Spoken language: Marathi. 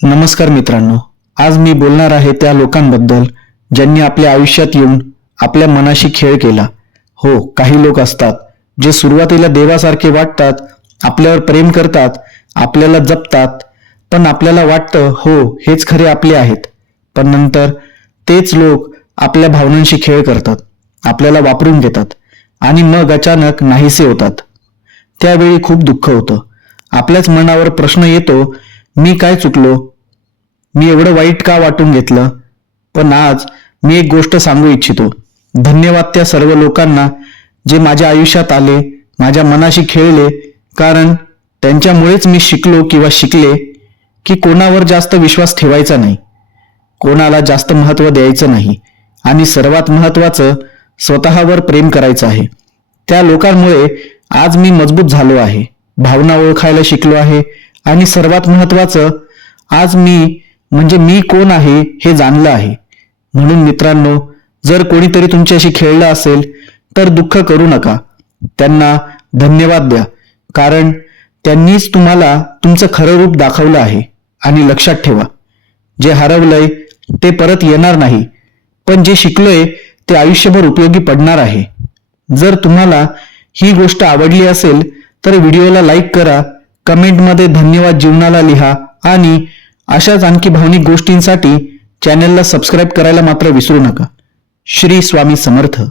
नमस्कार मित्रांनो आज मी बोलणार आहे त्या लोकांबद्दल ज्यांनी आपल्या आयुष्यात येऊन आपल्या मनाशी खेळ केला. हो काही लोक असतात जे सुरुवातीला देवासारखे वाटतात आपल्यावर प्रेम करतात आपल्याला जपतात पण आपल्याला वाटतं हो हेच खरे आपले आहेत. पण नंतर तेच लोक आपल्या भावनांशी खेळ करतात आपल्याला वापरून घेतात आणि मग अचानक नाहीसे होतात. त्यावेळी खूप दुःख होतं. आपल्याच मनावर प्रश्न येतो मी काय चुकलो? मी एवढं वाईट का वाटून घेतलं? पण आज मी एक गोष्ट सांगू इच्छितो. धन्यवाद त्या सर्व लोकांना जे माझ्या आयुष्यात आले माझ्या मनाशी खेळले कारण त्यांच्यामुळेच मी शिकलो किंवा शिकले की कोणावर जास्त विश्वास ठेवायचा नाही. कोणाला जास्त महत्त्व द्यायचं नाही. आणि सर्वात महत्त्वाचं स्वतःवर प्रेम करायचं आहे. त्या लोकांमुळे आज मी मजबूत झालो आहे. भावना ओळखायला शिकलो आहे. आणि सर्वात महत्त्वाचं आज मी म्हणजे मी कोण आहे हे जाणलं आहे. म्हणून मित्रांनो जर कोणीतरी तुमच्याशी खेळलं असेल तर दुःख करू नका. त्यांना धन्यवाद द्या. कारण त्यांनीच तुम्हाला तुमचं खरं रूप दाखवलं आहे. आणि लक्षात ठेवा जे हरवलंय ते परत येणार नाही. पण जे शिकलोय ते आयुष्यभर उपयोगी पडणार आहे. जर तुम्हाला ही गोष्ट आवडली असेल तर व्हिडिओला लाईक करा. कमेंटमध्ये धन्यवाद जीवनाला लिहा आणि अशाच आणखी भावनिक गोष्टींसाठी चॅनलला सबस्क्राईब करायला मात्र विसरू नका. श्री स्वामी समर्थ.